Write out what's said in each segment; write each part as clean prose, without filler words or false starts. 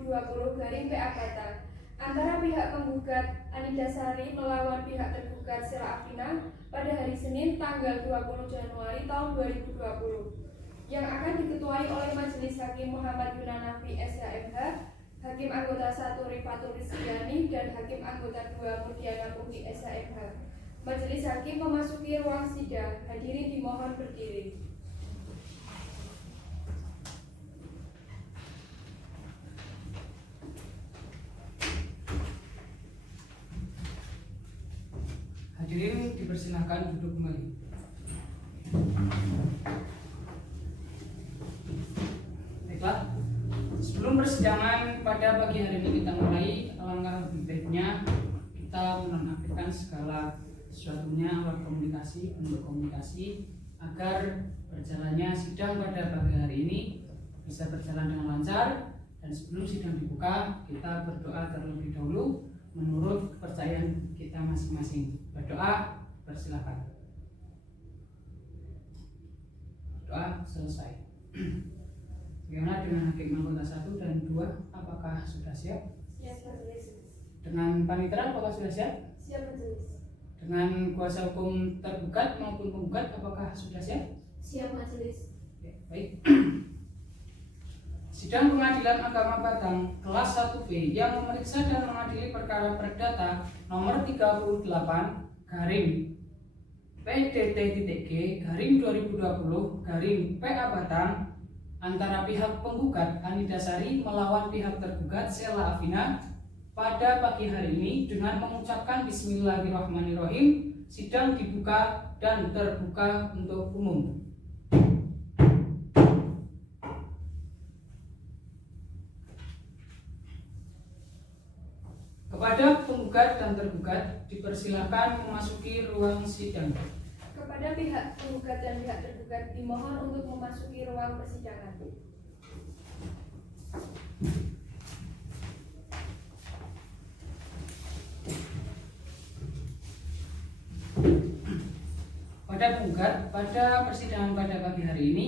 2020-PA antara pihak penggugat Anidasari melawan pihak tergugat Sela Afina pada hari Senin tanggal 20 Januari tahun 2020 yang akan diketuai oleh Majelis Hakim Muhammad Yunanafi SHMH, Hakim Anggota 1 Rifatul Rizkyani dan Hakim Anggota 2 Mudiana Pungki SHMH. Majelis Hakim memasuki ruang sidang. Hadirin dimohon berdiri. Hadirin dipersilakan duduk kembali. Baiklah, sebelum persidangan pada pagi hari ini kita mulai, alangkah lebih baiknya kita menonaktifkan segala sesuatunya alat komunikasi, bentuk komunikasi agar berjalannya sidang pada pagi hari ini bisa berjalan dengan lancar. Dan sebelum sidang dibuka, kita berdoa terlebih dahulu menurut kepercayaan kita masing-masing. Berdoa, persilakan. Doa selesai. Bagaimana dengan hakim anggota 1 dan 2? Apakah sudah siap? Siap, Majelis. Dengan panitera apakah sudah siap? Siap, Majelis. Dengan kuasa hukum tergugat maupun penggugat apakah sudah siap? Siap, Majelis. Ya, baik. Sidang Pengadilan Agama Batang kelas 1B yang memeriksa dan mengadili perkara perdata nomor 38 garing PDT.G garing 2020 garing PA Batang antara pihak penggugat Anidasari melawan pihak tergugat Sela Afina pada pagi hari ini dengan mengucapkan Bismillahirrahmanirrahim. Sidang dibuka dan terbuka untuk umum. Kepada penggugat dan tergugat dipersilakan memasuki ruang sidang. Kepada pihak penggugat dan pihak tergugat dimohon untuk memasuki ruang persidangan. Pada penggugat, pada persidangan pada pagi hari ini,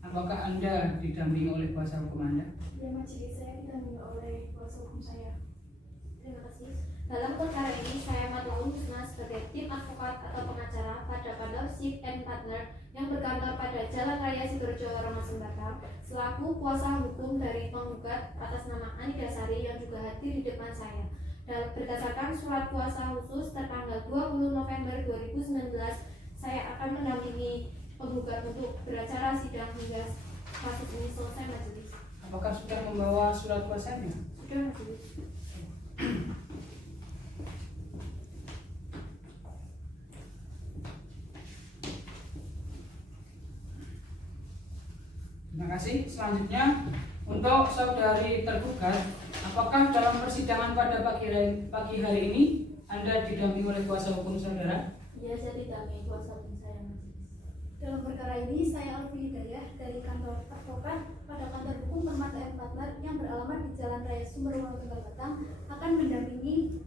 apakah Anda didampingi oleh kuasa hukum Anda? Ya, Majelis, saya didampingi oleh kuasa hukum saya. Terima kasih. Dalam perkara ini saya Matlaul Husna sebagai tim advokat atau pengacara pada Padal Ship and Partner yang berkantor pada Jalan Raya Sidoarjo Romasen Batam selaku kuasa hukum dari penggugat atas nama Anidasari yang juga hadir di depan saya. Dan berdasarkan surat kuasa khusus tertanggal 20 November 2019, saya akan mendampingi penggugat untuk beracara sidang hingga kasus ini selesai, Majelis. Apakah sudah membawa surat kuasanya? Sudah, Majelis. Terima kasih. Selanjutnya untuk saudari tergugat, apakah dalam persidangan pada pagi hari ini Anda didampingi oleh kuasa hukum saudara? Ya, saya didampingi kuasa hukum saya, Majelis. Dalam perkara ini saya Alfi Hidayah dari kantor advokat pada kantor hukum Permata and Partner yang beralamat di Jalan Raya Sumberwaru Tegal Batang akan mendampingi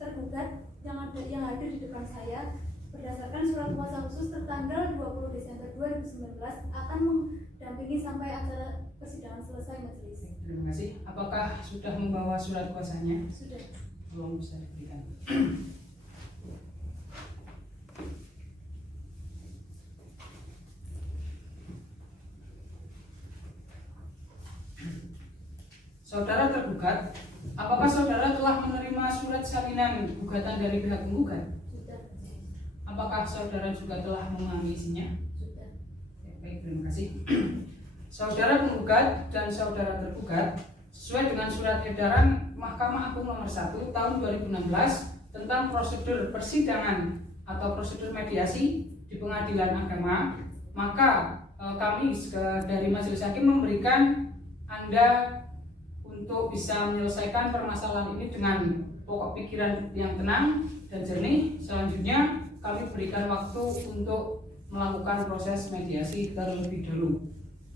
tergugat yang hadir di depan saya berdasarkan surat kuasa khusus tertanggal 20 Desember 2019 akan mendampingi sampai acara persidangan selesai, Majelis. Terima kasih. Apakah sudah membawa surat kuasanya? Sudah. Tolong bisa diberikan. Saudara tergugat, apakah saudara telah menerima surat salinan gugatan dari pihak penggugat? Sudah. Apakah saudara juga telah memahami isinya? Sudah. Ya, baik, terima kasih. Saudara penggugat dan saudara tergugat sesuai dengan surat edaran Mahkamah Agung nomor 1 tahun 2016 tentang prosedur persidangan atau prosedur mediasi di pengadilan agama, maka kami dari Majelis Hakim memberikan Anda untuk bisa menyelesaikan permasalahan ini dengan pokok pikiran yang tenang dan jernih. Selanjutnya kami berikan waktu untuk melakukan proses mediasi terlebih dahulu.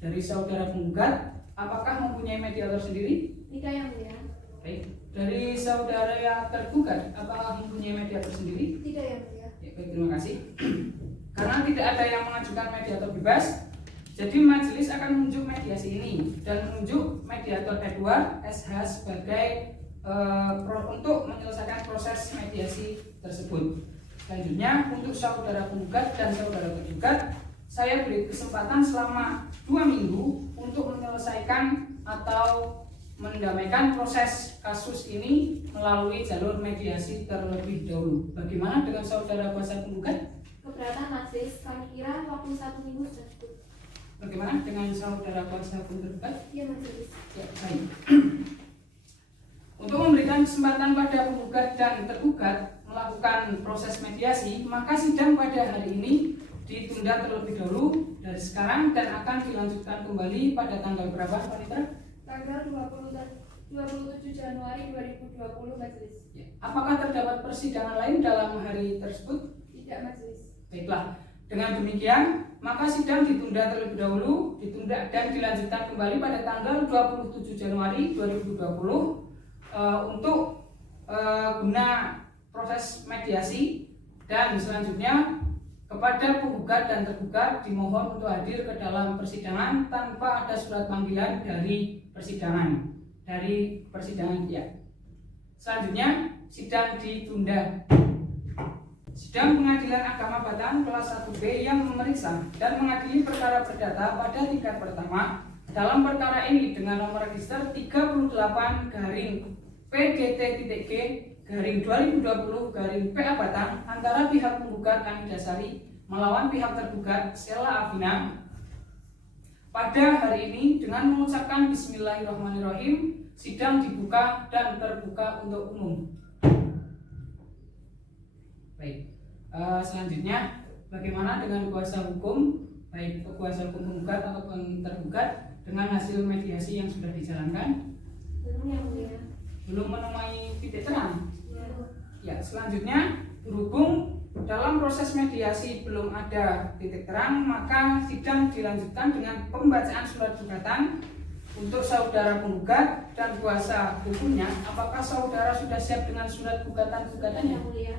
Dari saudara penggugat, apakah mempunyai mediator sendiri? Tidak, yang mulia. Baik. Dari saudara yang tergugat, apakah mempunyai mediator sendiri? Tidak, yang mulia. Ya, baik, terima kasih. Karena tidak ada yang mengajukan mediator bebas, Jadi majelis akan menunjuk mediasi ini dan menunjuk mediator Edward SH sebagai untuk menyelesaikan proses mediasi tersebut. Selanjutnya untuk saudara penggugat dan saudara tergugat, saya beri kesempatan selama 2 minggu untuk menyelesaikan atau mendamaikan proses kasus ini melalui jalur mediasi terlebih dahulu. Bagaimana dengan saudara kuasa penggugat? Keberatan majelis, kami kira waktu 1 minggu sudah cukup. Bagaimana dengan saudara kuasa hukum tergugat? Iya majelis. Ya, baik. Untuk memberikan kesempatan pada penggugat dan tergugat melakukan proses mediasi, maka sidang pada hari ini ditunda terlebih dahulu dari sekarang dan akan dilanjutkan kembali pada tanggal berapa, Pak Nitra? Tanggal 27 Januari 2020 majelis. Ya. Apakah terdapat persidangan lain dalam hari tersebut? Tidak majelis. Baiklah. Dengan demikian, maka sidang ditunda terlebih dahulu, ditunda dan dilanjutkan kembali pada tanggal 27 Januari 2020 untuk guna proses mediasi, dan selanjutnya kepada penggugat dan tergugat dimohon untuk hadir ke dalam persidangan tanpa ada surat panggilan dari persidangan ya. Selanjutnya sidang ditunda. Sidang Pengadilan Agama Batang kelas 1B yang memeriksa dan mengadili perkara perdata pada tingkat pertama dalam perkara ini dengan nomor register 38-PGT-G-2020-PA Batang antara pihak penggugat Ani Dasari melawan pihak tergugat Sela Afina pada hari ini dengan mengucapkan Bismillahirrahmanirrahim, sidang dibuka dan terbuka untuk umum. Baik, selanjutnya bagaimana dengan kuasa hukum, baik kuasa hukum penggugat ataupun tergugat dengan hasil mediasi yang sudah dijalankan? Belum yang mulia. Belum menemui titik terang? Ya. Ya, selanjutnya berhubung dalam proses mediasi belum ada titik terang, maka sidang dilanjutkan dengan pembacaan surat gugatan untuk saudara penggugat dan kuasa hukumnya. Apakah saudara sudah siap dengan surat gugatannya? Yang mulia.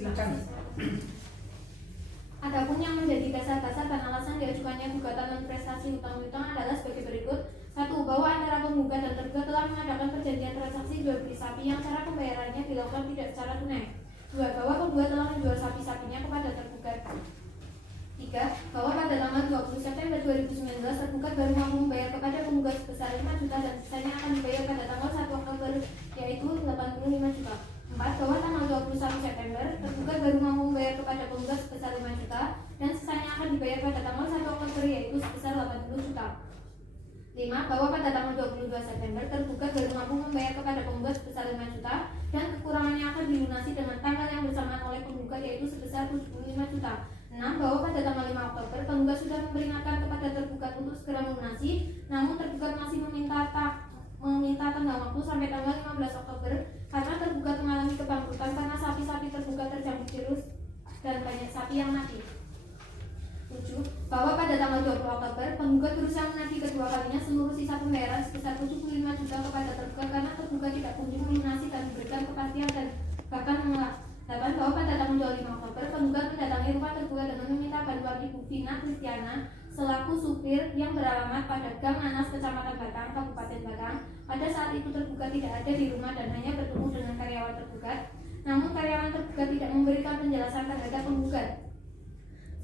Silakan. Adapun yang menjadi dasar-dasar dan alasan diajukannya gugatan non prestasi hutang-piutang adalah sebagai berikut. 1. Bahwa antara penggugat dan tergugat telah mengadakan perjanjian transaksi jual beli sapi yang cara pembayarannya dilakukan tidak secara tunai. 2. Bahwa penggugat telah menjual sapi-sapinya kepada tergugat. 3. Bahwa pada tanggal 20 September 2019 tergugat baru mampu membayar kepada penggugat sebesar 5 juta dan sisanya akan dibayar pada tanggal 1 Oktober yaitu 85 juta. 4. Bahwa tanggal 21 September tergugat baru mampu membayar kepada penggugat sebesar 5 juta dan sisanya akan dibayar pada tanggal 1 Oktober yaitu sebesar 80 juta. 5. Bahwa pada tanggal 22 September tergugat baru mampu membayar kepada penggugat sebesar 5 juta dan kekurangannya akan dilunasi dengan tanggal yang bersamaan oleh penggugat yaitu sebesar 75 juta. 6. Bahwa pada tanggal 5 Oktober penggugat sudah memperingatkan kepada tergugat untuk segera melunasi, namun tergugat masih meminta tenggang waktu sampai tanggal 15 Oktober karena tergugat mengalami kebangkrutan karena sapi-sapi tergugat terjangkit virus dan banyak sapi yang mati. 7. Bahwa pada tanggal 20 Oktober penggugat berusaha menagih kedua kalinya seluruh sisa pembayaran sebesar 75 juta kepada tergugat karena tergugat tidak kunjung melunasi dan memberikan kepastian dan bahkan menolak. 8. Bahwa pada tanggal 25 Oktober penggugat mendatangi rumah tergugat dengan meminta bantuan Ibu Vina Kristiana selaku supir yang beralamat pada Gang Nanas, Kecamatan Batang, Kabupaten Batang. Pada saat itu tergugat tidak ada di rumah dan hanya bertemu dengan karyawan tergugat. Namun karyawan tergugat tidak memberikan penjelasan terhadap penggugat.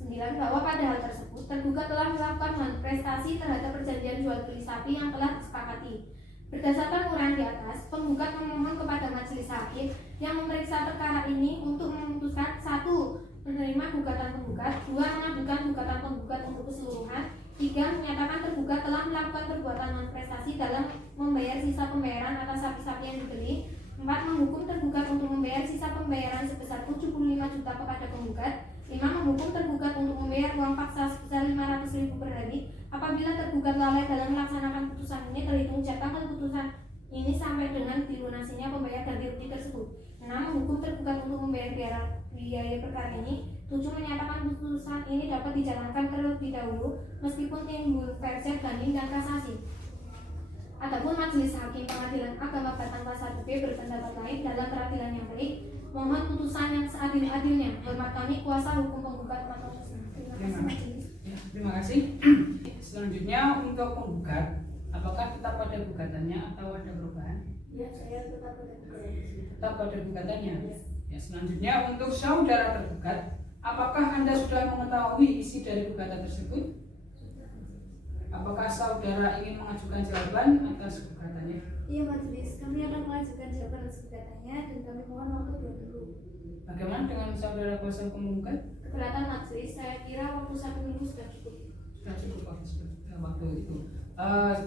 9. Bahwa pada hal tersebut tergugat telah melakukan manifestasi terhadap perjanjian jual beli sapi yang telah disepakati. Berdasarkan uraian di atas, penggugat memohon kepada majelis hakim yang memeriksa perkara ini untuk memutuskan 1. Menerima gugatan penggugat, 2. Mengajukan gugatan penggugat untuk keseluruhan, 3. Menyatakan tergugat telah melakukan perbuatan non prestasi dalam membayar sisa pembayaran atas sapi-sapi yang dibeli, 4. Menghukum tergugat untuk membayar sisa pembayaran sebesar 75 juta kepada penggugat, 5. Menghukum tergugat untuk membayar uang paksa sebesar 500.000 per hari Apabila tergugat lalai dalam melaksanakan putusan ini, terhitung sejak tanggal putusan ini sampai dengan dilunasinya pembayar ganti rugi tersebut. 6. Menghukum tergugat untuk membayar biaya perkara ini. 7. Menyatakan putusan ini dapat dijalankan terlebih dahulu meskipun timbul versi banding dan kasasi. Adapun Majelis Hakim Pengadilan Agama Batang Kelas 1B berpendapat lain dalam peradilan yang baik, mohon putusan yang seadil-adilnya. Hormat kami kuasa hukum penggugat Terima kasih Majelis. Terima kasih. Selanjutnya untuk penggugat, apakah tetap pada gugatannya atau ada perubahan? Ya, saya tetap pada gugat. Tetap pada gugatannya. Ya, selanjutnya untuk saudara tergugat, apakah Anda sudah mengetahui isi dari gugatan tersebut? Apakah saudara ingin mengajukan jawaban atas gugatannya? Iya Majelis, kami akan mengajukan jawaban atas gugatannya dan kami mohon waktu 2 minggu. Bagaimana dengan saudara kuasa hukum penggugat? Keberatan Majelis, saya kira waktu 1 minggu sudah cukup. Sudah cukup waktu itu.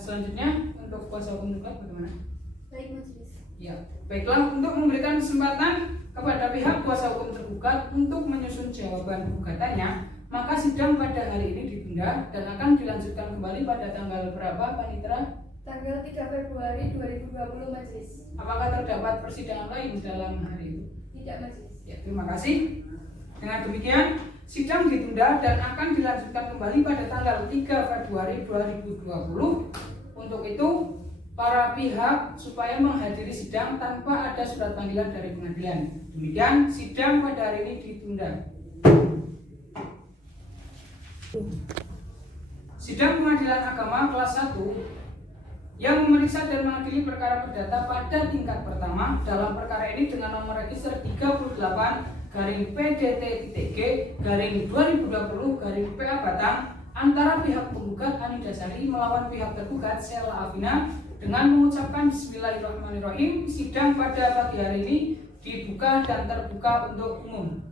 Selanjutnya untuk kuasa hukum penggugat bagaimana? Baik Majelis. Ya, baiklah, untuk memberikan kesempatan kepada pihak kuasa hukum tergugat untuk menyusun jawaban gugatannya, maka sidang pada hari ini ditunda dan akan dilanjutkan kembali pada tanggal berapa, Panitera? Tanggal 3 Februari 2020 Majelis. Apakah terdapat persidangan lain dalam hari itu? Tidak Majelis. Ya, terima kasih. Dengan demikian, sidang ditunda dan akan dilanjutkan kembali pada tanggal 3 Februari 2020. Untuk itu, para pihak supaya menghadiri sidang tanpa ada surat panggilan dari pengadilan. Demikian, sidang pada hari ini ditunda. Sidang Pengadilan Agama kelas 1 yang memeriksa dan mengadili perkara perdata pada tingkat pertama dalam perkara ini dengan nomor register 38-PDT-G-2020-PA Batang antara pihak penggugat Anidasari melawan pihak tergugat Sela Afina dengan mengucapkan Bismillahirrahmanirrahim. Sidang pada pagi hari ini dibuka dan terbuka untuk umum.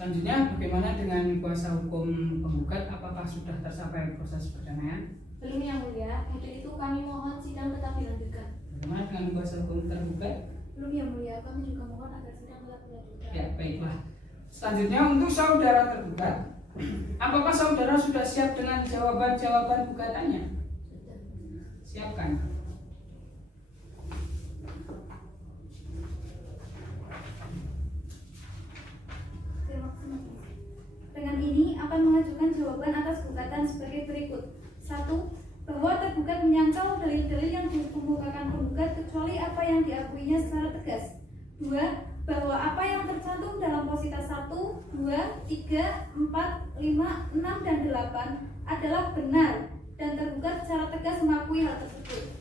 Selanjutnya, bagaimana dengan kuasa hukum penggugat? Apakah sudah tercapai proses perdamaian? Belum yang mulia, untuk itu kami mohon sidang tetap dilanjutkan. Bagaimana dengan kuasa hukum tergugat? Belum yang mulia, kami juga mohon agar sidang tetap dilanjutkan. Ya, baiklah. Selanjutnya untuk saudara tergugat, apakah saudara sudah siap dengan jawaban-jawaban gugatannya? Siapkan. Dengan ini akan mengajukan jawaban atas gugatan sebagai berikut. 1. Bahwa tergugat menyangkal dalil-dalil yang dikemukakan penggugat kecuali apa yang diakuinya secara tegas. 2. Bahwa apa yang tercantum dalam posita 1, 2, 3, 4, 5, 6, dan 8 adalah benar dan tergugat secara tegas mengakui hal tersebut.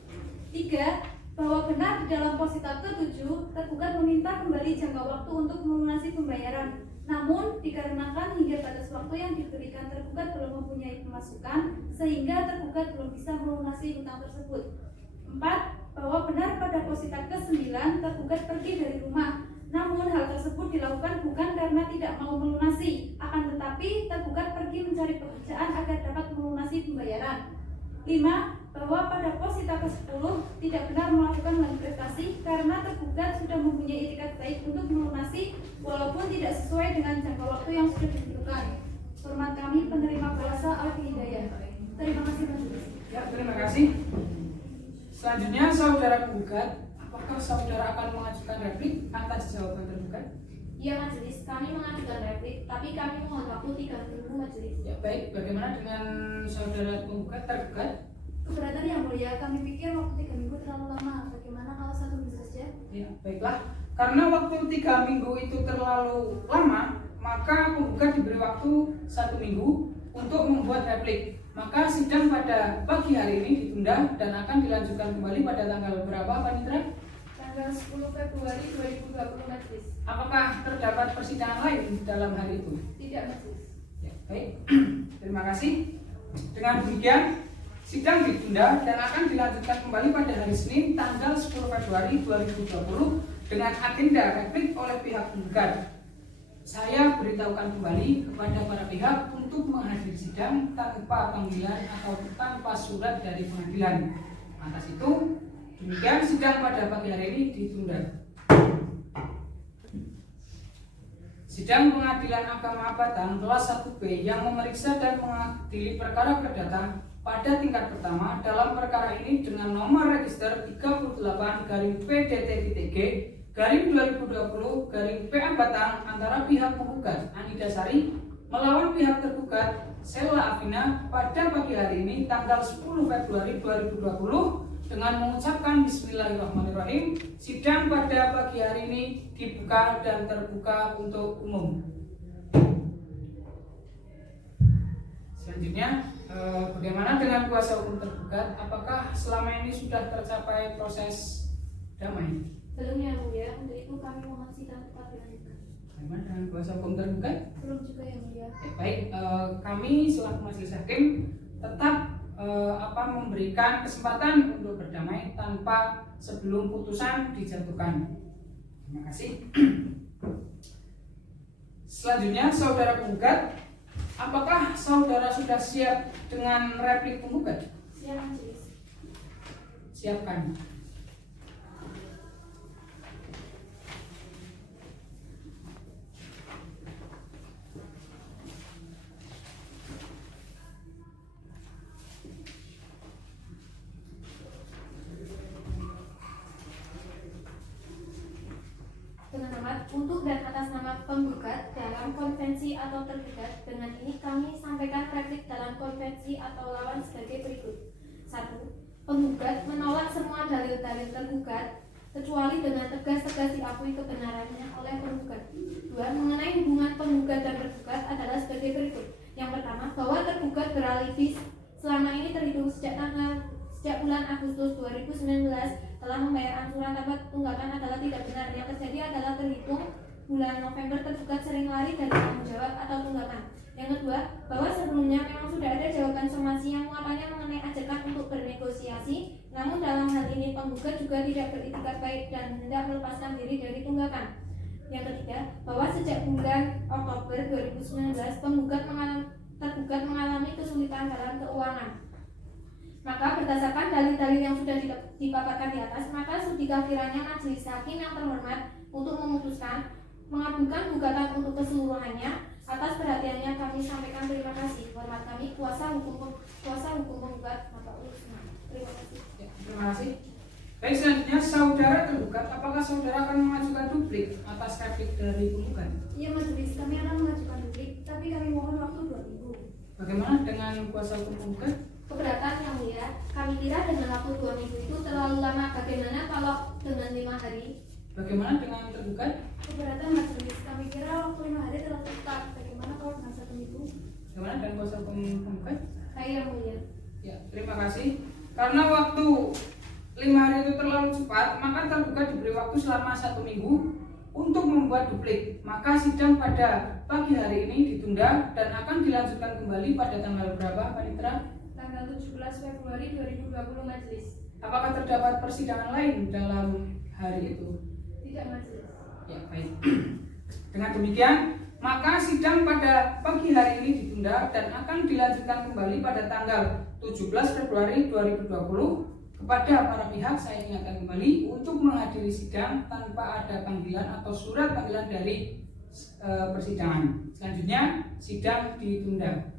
3. Bahwa benar di dalam posita ke-7 tergugat meminta kembali jangka waktu untuk melunasi pembayaran. Namun, dikarenakan hingga batas waktu yang diberikan tergugat belum mempunyai pemasukan, sehingga tergugat belum bisa melunasi hutang tersebut. 4. Bahwa benar pada posita ke-9 tergugat pergi dari rumah. Namun, hal tersebut dilakukan bukan karena tidak mau melunasi, akan tetapi tergugat pergi mencari pekerjaan agar dapat melunasi pembayaran. 5. Bahwa pada posita ke-10 tidak benar melakukan manifestasi karena tergugat sudah mempunyai itikat baik untuk melunasi walaupun tidak sesuai dengan jangka waktu yang sudah ditentukan. Hormat kami penerima kuasa Alfi Hidayah. Terima kasih Majelis. Ya, terima kasih. Selanjutnya saudara penggugat, apakah saudara akan mengajukan replik atas jawaban tergugat? Ya Majelis, kami mengajukan replik, tapi kami mohon waktu 3 minggu Majelis. Ya, baik. Bagaimana dengan saudara penggugat tergugat? Keberatan yang mulia, kami pikir waktu 3 minggu terlalu lama. Bagaimana kalau 1 minggu saja? Ya, baiklah. Karena waktu 3 minggu itu terlalu lama, maka penggugat diberi waktu 1 minggu untuk membuat replik. Maka sidang pada pagi hari ini ditunda dan akan dilanjutkan kembali pada tanggal berapa, Panitra? Tanggal 10 Februari 2020 Majelis. Apakah terdapat persidangan lain dalam hari itu? Tidak Majelis. Ya, baik. Terima kasih. Dengan demikian, sidang ditunda dan akan dilanjutkan kembali pada hari Senin tanggal 10 Februari 2020 dengan agenda replik oleh pihak penggugat. Saya beritahukan kembali kepada para pihak untuk menghadiri sidang tanpa panggilan atau tanpa surat dari pengadilan. Atas itu, demikian sidang pada pagi hari ini ditunda. Sidang Sidang Pengadilan Agama Batan kelas 1B yang memeriksa dan mengadili perkara perdata pada tingkat pertama dalam perkara ini dengan nomor register 38-PDT-G/2020-PA Batang antara pihak penggugat Anida Sari melawan pihak tergugat Sela Afina pada pagi hari ini tanggal 10 Februari 2020 dengan mengucapkan Bismillahirrahmanirrahim. Sidang pada pagi hari ini dibuka dan terbuka untuk umum. Selanjutnya, bagaimana dengan kuasa hukum tergugat? Apakah selama ini sudah tercapai proses damai? Belum ya mulia, untuk itu kami mohon sidang tetap dilanjutkan. Bagaimana dengan kuasa hukum tergugat? Belum juga ya mulia. Baik, kami selaku majelis hakim tetap memberikan kesempatan untuk berdamai tanpa sebelum putusan dijatuhkan. Terima kasih. Selanjutnya, saudara penggugat, apakah saudara sudah siap dengan replik penggugat? Siap majelis. Siapkan. Dengan hormat, untuk dan atas nama penggugat dalam konvensi atau tergugat, dengan ini kami sampaikan replik dalam konvensi atau lawan sebagai berikut. 1. Penggugat menolak semua dalil-dalil tergugat kecuali dengan tegas-tegas diakui kebenarannya oleh penggugat. 2. Mengenai hubungan penggugat dan tergugat adalah sebagai berikut. Yang pertama, bahwa tergugat beralibi selama ini terhitung sejak bulan Agustus 2019 telah membayar angsuran tanpa tunggakan adalah tidak benar. Yang terjadi adalah terhitung bulan November tergugat sering lari dari tanggung jawab atau tunggakan. Yang kedua, bahwa sebelumnya memang sudah ada jawaban somasi yang muatannya mengenai ajakan untuk bernegosiasi, namun dalam hal ini penggugat juga tidak beritikat baik dan hendak melepaskan diri dari tunggakan. Yang ketiga, bahwa sejak bulan Oktober 2019 tergugat mengalami kesulitan dalam keuangan. Maka berdasarkan dalil-dalil yang sudah dipaparkan di atas, maka sudikah kiranya majelis hakim yang terhormat untuk memutuskan mengajukan gugatan untuk keseluruhannya. Atas perhatiannya kami sampaikan terima kasih. Hormat kami kuasa hukum penggugat Bapak Usman. Terima kasih. Ya, terima kasih. Baik, selanjutnya saudara tergugat, apakah saudara akan mengajukan duplik atas replik dari penggugat? Iya majelis, kami akan mengajukan duplik, tapi kami mohon waktu 2 minggu. Bagaimana dengan kuasa hukum penggugat? Keberatan yang mulia, kami kira dengan waktu 2 minggu itu terlalu lama. Bagaimana kalau dengan 5 hari? Bagaimana dengan tergugat? Keberatan majelis, kami kira waktu 5 hari terlalu cepat. Bagaimana kalau dengan 1 minggu? Bagaimana dengan kuasa hukum penggugat? Baik yang mulia. Ya, terima kasih. Karena waktu 5 hari itu terlalu cepat, maka tergugat diberi waktu selama 1 minggu untuk membuat duplik. Maka sidang pada pagi hari ini ditunda dan akan dilanjutkan kembali pada tanggal berapa, Panitra? Tanggal 17 Februari 2020 majelis. Apakah terdapat persidangan lain dalam hari itu? Tidak majelis. Ya, baik. Dengan demikian, maka sidang pada pagi hari ini ditunda dan akan dilanjutkan kembali pada tanggal 17 Februari 2020. Kepada para pihak saya ingatkan kembali untuk menghadiri sidang tanpa ada panggilan atau surat panggilan dari persidangan. Selanjutnya, sidang ditunda.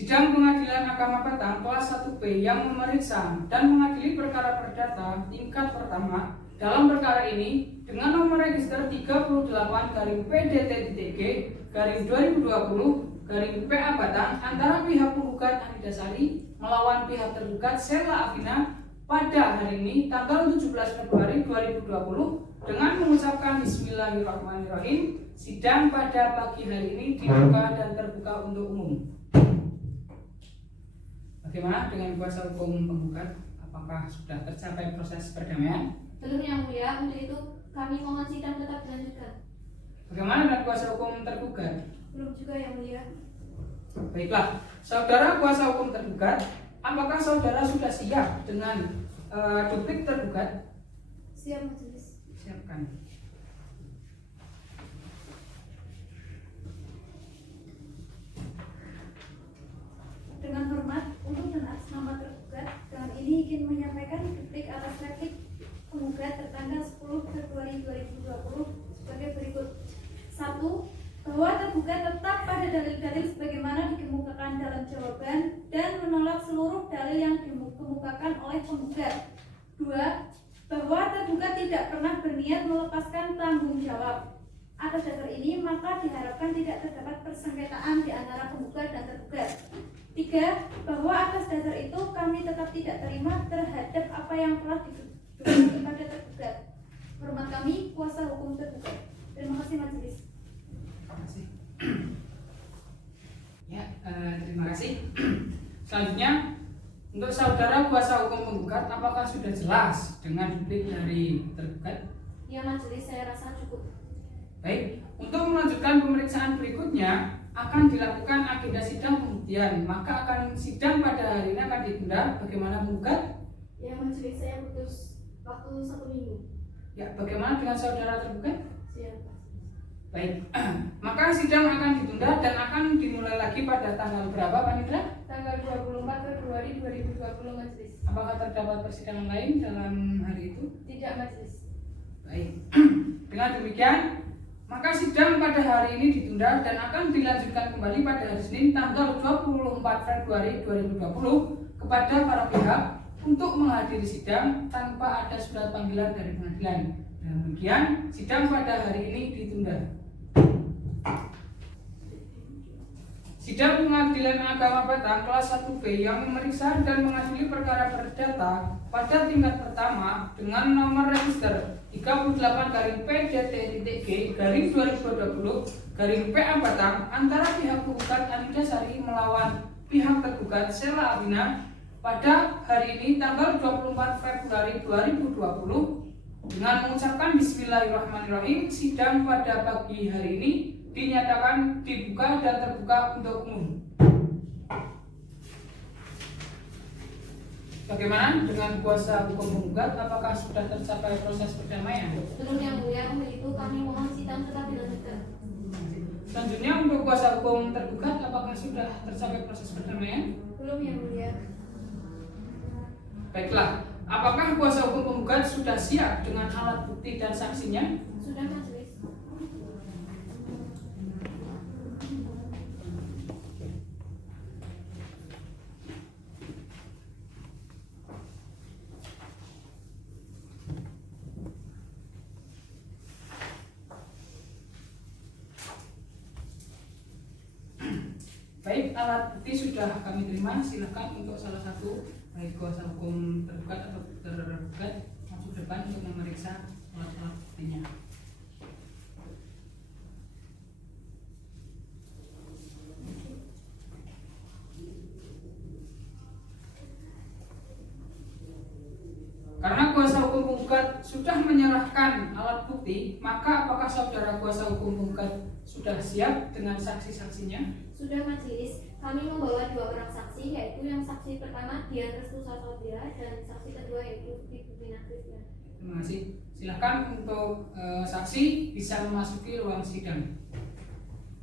Sidang Pengadilan Agama Batang kelas 1B yang memeriksa dan mengadili perkara perdata tingkat pertama dalam perkara ini dengan nomor register 38-PDT-G/2020-PA Batang antara pihak penggugat Anida Sari melawan pihak tergugat Sela Afina pada hari ini tanggal 17 Februari 2020 dengan mengucapkan Bismillahirrahmanirrahim. Sidang pada pagi hari ini dibuka dan terbuka untuk umum. Bagaimana dengan kuasa hukum penggugat? Apakah sudah tercapai proses perdamaian? Belum yang mulia, untuk itu kami mohon sidang tetap dilanjutkan. Bagaimana dengan kuasa hukum tergugat? Belum juga yang mulia. Baiklah, saudara kuasa hukum tergugat, apakah saudara sudah siap dengan duplik tergugat? Siap majelis. Siapkan. Dengan hormat, untuk dan atas nama tergugat, dengan ini ingin menyampaikan duplik atas replik penggugat tertanggal 10 Februari 2020 sebagai berikut. 1. Bahwa tergugat tetap pada dalil-dalil sebagaimana dikemukakan dalam jawaban dan menolak seluruh dalil yang dikemukakan oleh penggugat. 2. Bahwa tergugat tidak pernah berniat melepaskan tanggung jawab. Atas dasar ini, maka diharapkan tidak terdapat persengketaan di antara penggugat dan tergugat. 3. Bahwa atas dasar itu kami tetap tidak terima terhadap apa yang telah dituduhkan kepada tergugat. Hormat kami, kuasa hukum tergugat. Terima kasih majelis. Terima kasih. Ya, terima kasih. Selanjutnya, untuk saudara kuasa hukum penggugat, apakah sudah jelas dengan duplik dari tergugat? Ya majelis, saya rasa cukup. Baik, untuk melanjutkan pemeriksaan berikutnya akan dilakukan agenda sidang pembuktian. Maka akan sidang pada hari ini akan ditunda. Bagaimana penggugat? Ya majelis, saya putus waktu 1 minggu. Ya, bagaimana dengan saudara tergugat? Siap. Baik, maka sidang akan ditunda dan akan dimulai lagi pada tanggal berapa, Pak Nidra? Tanggal 24 Februari 2020 majelis. Apakah terdapat persidangan lain dalam hari itu? Tidak majelis. Baik, dengan demikian maka sidang pada hari ini ditunda dan akan dilanjutkan kembali pada hari Senin tanggal 24 Februari 2020 kepada para pihak untuk menghadiri sidang tanpa ada surat panggilan dari pengadilan. Dan demikian sidang pada hari ini ditunda. Sidang Pengadilan Agama Batang kelas 1B yang memeriksa dan mengadili perkara perdata pada tingkat pertama dengan nomor register 38-PDT-G-2020-PA Batang antara pihak penggugat Anida Sari melawan pihak tergugat Sela Abina pada hari ini tanggal 24 Februari 2020 dengan mengucapkan Bismillahirrahmanirrahim. Sidang pada pagi hari ini dinyatakan dibuka dan terbuka untuk umum. Bagaimana dengan kuasa hukum penggugat? Apakah sudah tercapai proses perdamaian? Belum yang mulia, untuk itu kami mohon sidang tetap dilanjutkan. Selanjutnya untuk kuasa hukum tergugat, apakah sudah tercapai proses perdamaian? Belum yang mulia. Baiklah, apakah kuasa hukum penggugat sudah siap dengan alat bukti dan saksinya? Sudah majelis. Baik, alat bukti sudah kami terima. Silakan untuk salah satu baik kuasa hukum tergugat atau tergugat masuk depan untuk memeriksa alat buktinya. Karena kuasa hukum penggugat sudah menyerahkan alat bukti, maka apakah saudara kuasa hukum penggugat sudah siap dengan saksi-saksinya? Sudah majelis, kami membawa 2 orang saksi, yaitu yang saksi pertama Dian Restu Sasodira dan saksi kedua yaitu Ibu Bina Kristia. Terima kasih. Silakan untuk saksi bisa memasuki ruang sidang.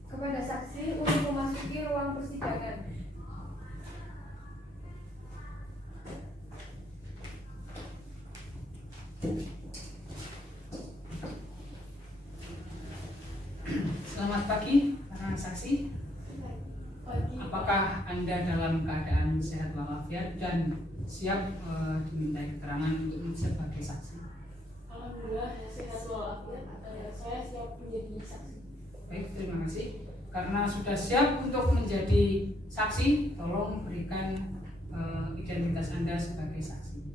Kepada saksi untuk memasuki ruang persidangan. Selamat pagi para saksi. Apakah Anda dalam keadaan sehat walafiat dan siap dimintai keterangan untuk sebagai saksi? Alhamdulillah, sehat walafiat. Saya siap menjadi saksi. Baik, terima kasih. Karena sudah siap untuk menjadi saksi, tolong berikan identitas Anda sebagai saksi.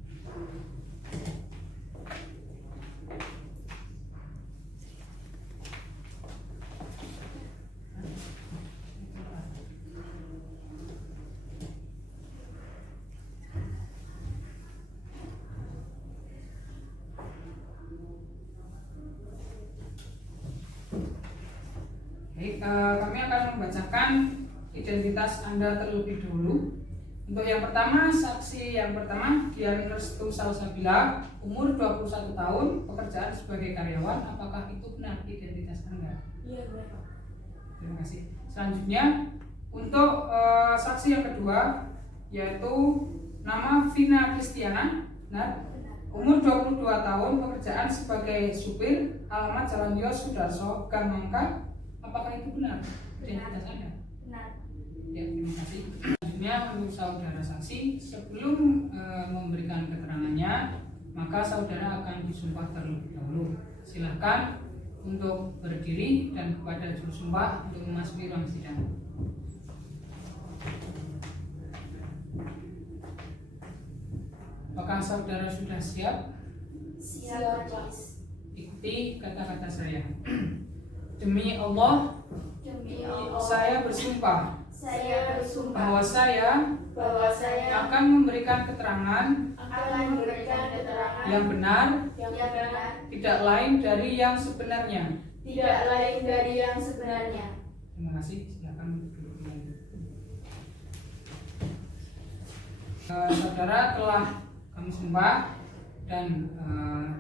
Baik, kami akan membacakan identitas Anda terlebih dahulu. Untuk yang pertama, saksi yang pertama Dian Restu Salsabila, umur 21 tahun, pekerjaan sebagai karyawan. Apakah itu benar identitas Anda? Iya, benar. Terima kasih. Selanjutnya, untuk saksi yang kedua yaitu nama Vina Kristiana, benar? Umur 22 tahun, pekerjaan sebagai supir, alamat Jalan Yos Sudarso, Gang Nangka. Apakah itu benar? Identitas Anda? Benar. Ya, terima kasih. Selanjutnya untuk saudara saksi, sebelum memberikan keterangannya, maka saudara akan disumpah terlebih dahulu. Silakan untuk berdiri dan kepada juru sumpah untuk memasuki ruang sidang. Apakah saudara sudah siap? Siap, Majelis. Ikuti kata-kata saya. Demi Allah, Demi Allah, saya bersumpah saya bersumpah bahwa saya bahwa saya akan memberikan keterangan akan memberikan keterangan yang benar, yang benar, tidak lain dari yang sebenarnya. tidak lain dari yang sebenarnya. Terima kasih. Silakan duduk kembali. Saudara telah kami sumpah dan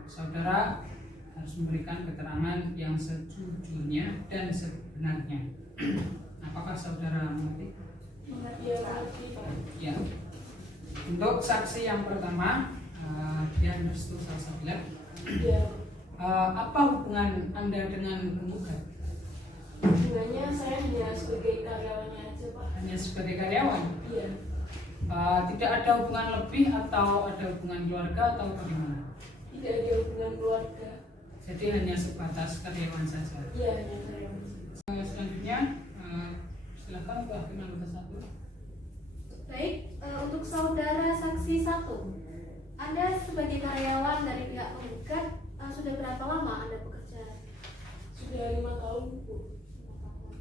saudara harus memberikan keterangan yang sejujurnya dan sebenarnya. Apakah saudara mengerti? Ya. Untuk saksi yang pertama, dia restu Salsabila. Apa hubungan Anda dengan penggugat? Hubungannya saya hanya sebagai karyawannya aja, Pak. Hanya sebagai karyawan? Iya. Tidak ada hubungan lebih atau ada hubungan keluarga atau bagaimana? Tidak ada hubungan keluarga. Jadi hanya sebatas karyawan saja. Iya, hanya karyawan. Selanjutnya, silakan untuk hakim anggota satu. Baik, untuk saudara saksi 1, Anda sebagai karyawan dari pihak penggugat sudah berapa lama Anda bekerja? Sudah 5 tahun, Bu. 5 tahun.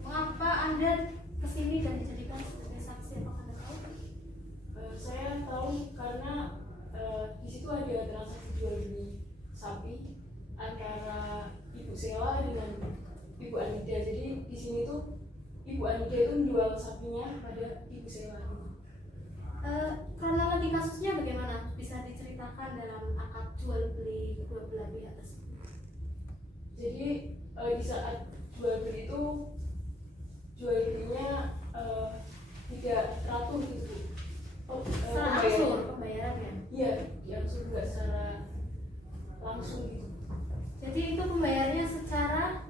Mengapa Anda kesini dan dijadikan sebagai saksi? Apakah Anda tahu? Saya tahu karena di situ ada transaksi jual beli sapi antara Ibu Sela dengan Ibu Anida. Jadi di sini tuh Ibu Anida itu menjual sapinya pada Ibu Sela. Kronologi kasusnya bagaimana? Bisa diceritakan dalam akad jual beli kedua belah pihak tersebut? Jadi di saat jual beli itu jual belinya tidak teratur gitu. Secara angsur pembayarannya? Iya, diangsur nggak secara langsung gitu. Jadi itu pembayarannya secara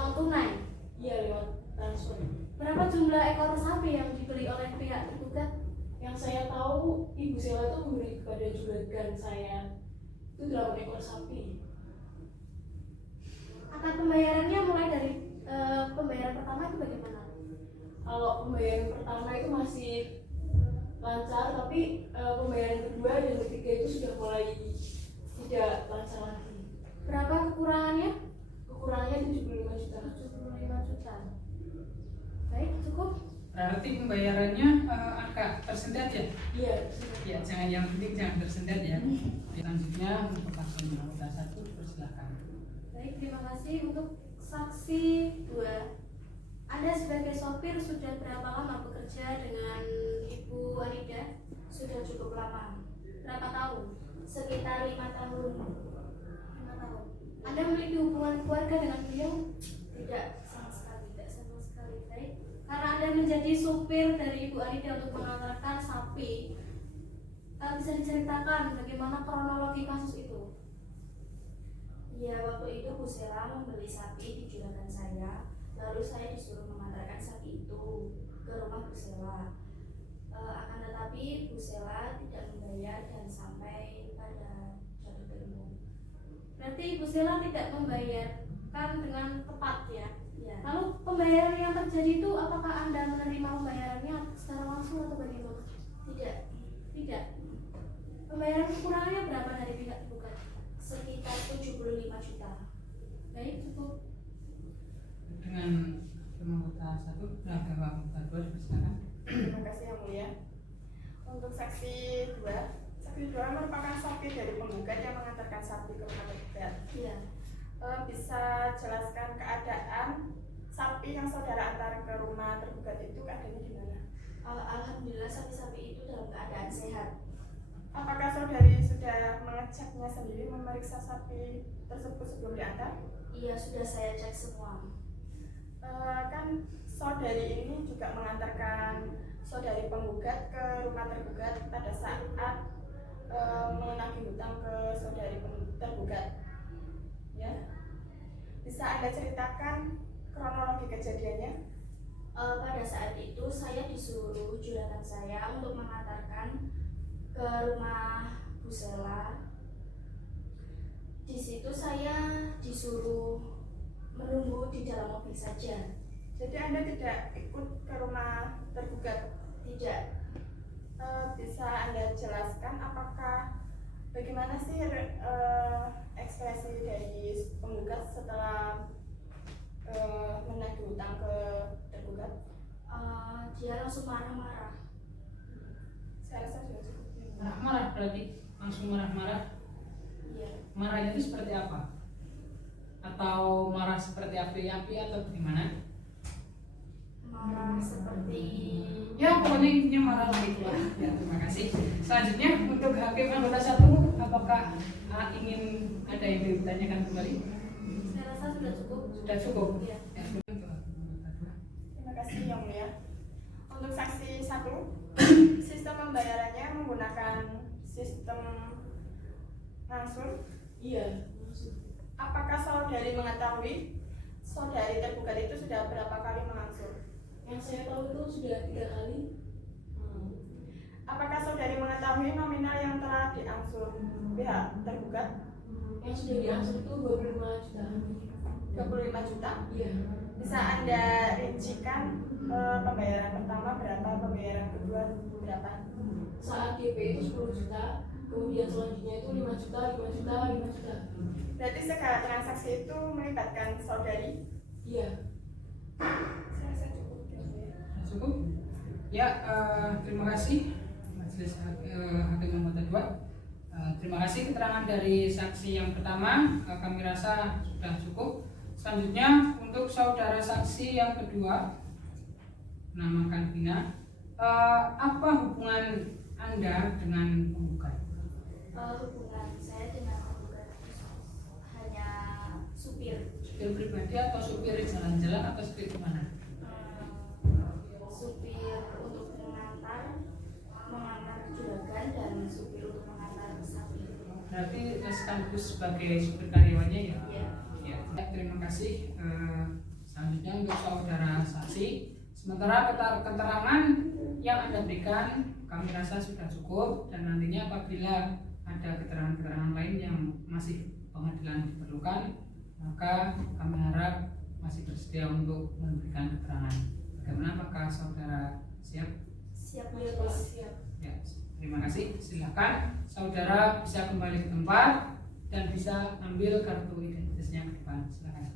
non tunai? Iya, lewat transfer. Berapa jumlah ekor sapi yang dibeli oleh pihak tergugat? Yang saya tahu Ibu Sela itu memberi kepada juragan saya itu 8 ekor sapi. Akad pembayarannya mulai dari pembayaran pertama itu bagaimana? Kalau pembayaran pertama itu masih lancar, tapi pembayaran kedua dan ketiga itu sudah mulai tidak lancar lagi. Berapa kekurangannya? Kekurangannya 75 juta. 75 juta. Baik, cukup. Berarti pembayarannya agak tersendat ya? Iya. Ya, jangan yang penting jangan tersendat ya. Selanjutnya untuk hakim anggota satu, persilakan. Baik, terima kasih. Untuk saksi 2, Anda sebagai sopir sudah berapa lama bekerja dengan Ibu Anida? Sudah cukup lama. Berapa tahun? Sekitar 5 tahun. 5 tahun. Anda memiliki hubungan keluarga dengan beliau? Tidak sama sekali. Tidak sama sekali. Baik. Karena Anda menjadi supir dari Ibu Anida untuk mengantarkan sapi, bisa diceritakan bagaimana kronologi kasus itu? Ya, waktu itu Bu Sela membeli sapi di juragan saya. Lalu saya disuruh mengantarkan sapi itu ke rumah Bu Sela. Akan tetapi Bu Sela tidak membayar dan sampai pada jatuh tempo. Berarti Ibu Sela tidak membayarkan dengan tepat ya? Ya, Lalu pembayaran yang terjadi itu apakah Anda menerima pembayarannya secara langsung atau bagaimana? tidak. Tidak. Pembayaran kekurangannya berapa dari pihak tergugat? Sekitar 75 juta. Baik, cukup. Dengan hakim anggota satu, hakim anggota dua, persilakan. Terima kasih yang mulia. Untuk saksi 2, saksi 2 merupakan sapi dari penggugat yang mengantarkan sapi ke rumah tergugat. Iya. Bisa jelaskan keadaan sapi yang saudara antar ke rumah tergugat itu keadaannya gimana? Alhamdulillah sapi-sapi itu dalam keadaan sehat. Apakah saudari sudah mengeceknya sendiri, memeriksa sapi tersebut sebelum diantar? Iya, sudah saya cek semua. Kan saudari ini juga mengantarkan saudari penggugat ke rumah tergugat pada saat tergugat. Ya, bisa Anda ceritakan kronologi kejadiannya? Pada saat itu saya disuruh juragan saya untuk mengantarkan ke rumah Bu Sela. Di situ saya disuruh menunggu di dalam mobil saja. Jadi Anda tidak ikut ke rumah tergugat? Tidak. Bisa Anda jelaskan apakah bagaimana sih ekspresi dari penggugat setelah menagih utang ke tergugat? Dia langsung marah-marah. Saya rasa sudah cukup. Marah-marah berarti langsung marah-marah. Iya. Marahnya itu seperti apa? Atau marah seperti api-api atau bagaimana? Marah seperti Ya pokoknya intinya marah begitu lah. Ya terima kasih. Selanjutnya untuk hakim anggota 1, apakah ingin ada yang ditanyakan kembali? saya rasa sudah cukup. Sudah cukup. Iya. Ya, Terima kasih Yang Mulia. Untuk saksi 1, sistem pembayarannya menggunakan sistem langsung. Iya. Apakah saudari mengetahui saudari tergugat itu sudah berapa kali mengangsur? Yang saya tahu itu sudah 3 kali. Apakah saudari mengetahui nominal yang telah diangsur pihak tergugat? Yang sudah diangsur itu 25 juta. 25 juta? Iya. Bisa Anda rincikan pembayaran pertama berapa, pembayaran kedua berapa? Saat DP itu 10 juta, kemudian selanjutnya itu 5 juta, 5 juta, 5 juta. Berarti segala transaksi itu melibatkan saudari? Iya. Saya rasa cukup. Yang Mulia. Cukup? Ya, terima kasih Majelis Hakim anggota 2. Terima kasih keterangan dari saksi yang pertama, kami rasa sudah cukup. Selanjutnya untuk saudara saksi yang kedua, namakan Vina. Apa hubungan Anda dengan penggugat? Hubungan saya dengan penggugat hanya supir. Supir pribadi atau supir jalan-jalan atau supir kemana? Supir untuk mengantar juragan dan supir untuk mengantar sapi. Berarti sekaligus sebagai supir karyawannya ya? Iya. Ya, terima kasih. Selanjutnya untuk saudara saksi, sementara keterangan yang Anda berikan kami rasa sudah cukup, dan nantinya apabila ada keterangan-keterangan lain yang masih pengadilan diperlukan, maka kami harap masih bersedia untuk memberikan keterangan. Bagaimana, apakah saudara siap? Siap, Iya, Mas. siap. Ya, terima kasih. Silakan saudara bisa kembali ke tempat dan bisa ambil kartu identitasnya ke depan. Silakan.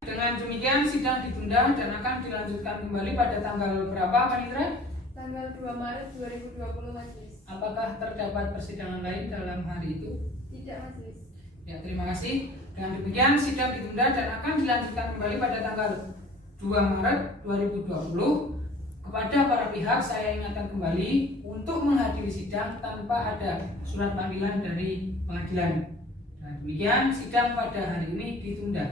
Dengan demikian sidang ditunda dan akan dilanjutkan kembali pada tanggal berapa, Pak Indra? Tanggal 2 Maret 2020 Majelis. Apakah terdapat persidangan lain dalam hari itu? Tidak Majelis. Ya, terima kasih. Dengan demikian sidang ditunda dan akan dilanjutkan kembali pada tanggal 2 Maret 2020. Kepada para pihak saya ingatkan kembali untuk menghadiri sidang tanpa ada surat panggilan dari pengadilan. Dan demikian sidang pada hari ini ditunda.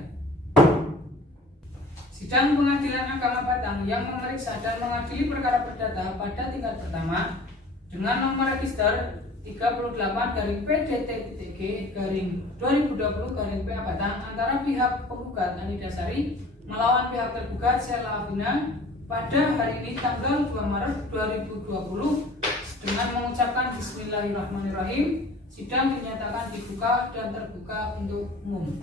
Sidang Pengadilan Agama Batang yang memeriksa dan mengadili perkara perdata pada tingkat pertama dengan nomor register 38-PDT-G-2020-PA Batang antara pihak penggugat Ani Dasari melawan pihak tergugat Sela Afina pada hari ini tanggal 2 Maret 2020 dengan mengucapkan Bismillahirrahmanirrahim. Sidang dinyatakan dibuka dan terbuka untuk umum.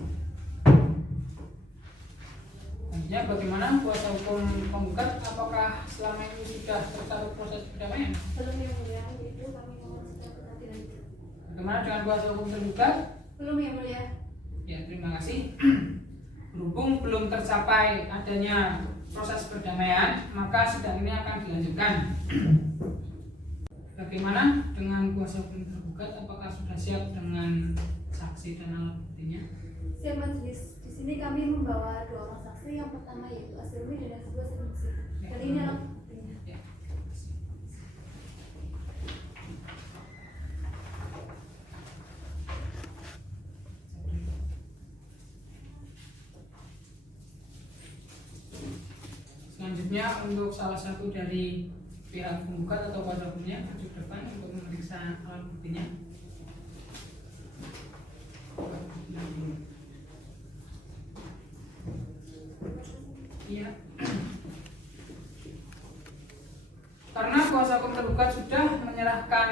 Selanjutnya bagaimana kuasa hukum penggugat, apakah selama ini sudah tercatat proses perdamaian? Belum, Yang Mulia. Itu kami mohon sidang pengadilan itu. Bagaimana dengan kuasa hukum tergugat? Belum, Yang Mulia. Ya, terima kasih. Berhubung belum tercapai adanya proses perdamaian, maka sidang ini akan dilanjutkan. Bagaimana dengan kuasa hukum tergugat? Apakah sudah siap dengan saksi dan alat buktinya? Siap Majelis. Di sini kami membawa 2 orang saksi. Yang pertama yaitu Asirmi dan yang kedua Sanusi. Dan ini alat buktinya. Ya. Selanjutnya untuk salah satu dari pihak penggugat atau kuasa hukumnya maju ke depan untuk memeriksa alat buktinya. Iya. Karena kuasa hukum tergugat sudah menyerahkan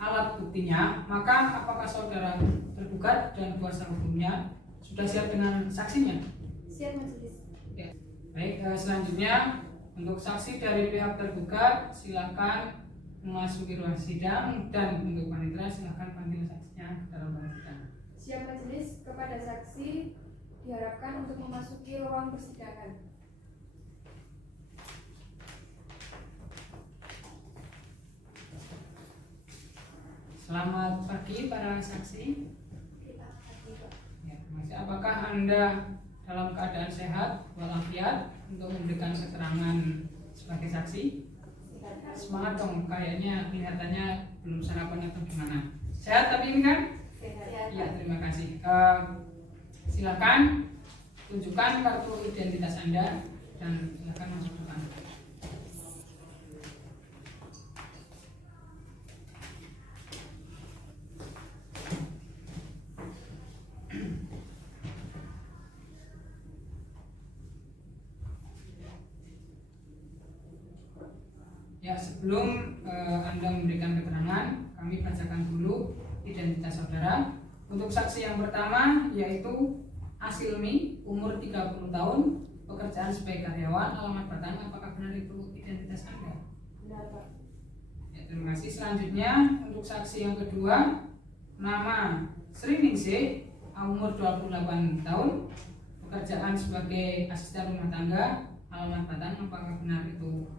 alat buktinya, maka apakah saudara tergugat dan kuasa hukumnya sudah siap dengan saksinya? Siap majelis. Ya. Baik, selanjutnya untuk saksi dari pihak tergugat silakan memasuki ruang sidang, dan untuk panitera silakan panggil saksinya ke dalam ruang sidang. Siap majelis, kepada saksi diharapkan untuk memasuki ruang persidangan. Selamat pagi para saksi. Ya, masih apakah Anda dalam keadaan sehat walafiat untuk memberikan keterangan sebagai saksi? Semangat dong, kayaknya kelihatannya belum sarapan atau gimana. Sehat tapi ini kan? Sehat. Ya, terima kasih. Silakan tunjukkan kartu identitas Anda dan silakan masuk ke depan. Ya, sebelum Anda memberikan keterangan, kami bacakan dulu identitas saudara. Untuk saksi yang pertama yaitu Asilmi, umur 30 tahun, pekerjaan sebagai karyawan, alamat Batang. Apakah benar itu identitas Anda? Benar, Pak. Ya, terima kasih. Selanjutnya untuk saksi yang kedua, nama Sri Ningsih, umur 28 tahun, pekerjaan sebagai asisten rumah tangga, alamat Batang. Apakah benar itu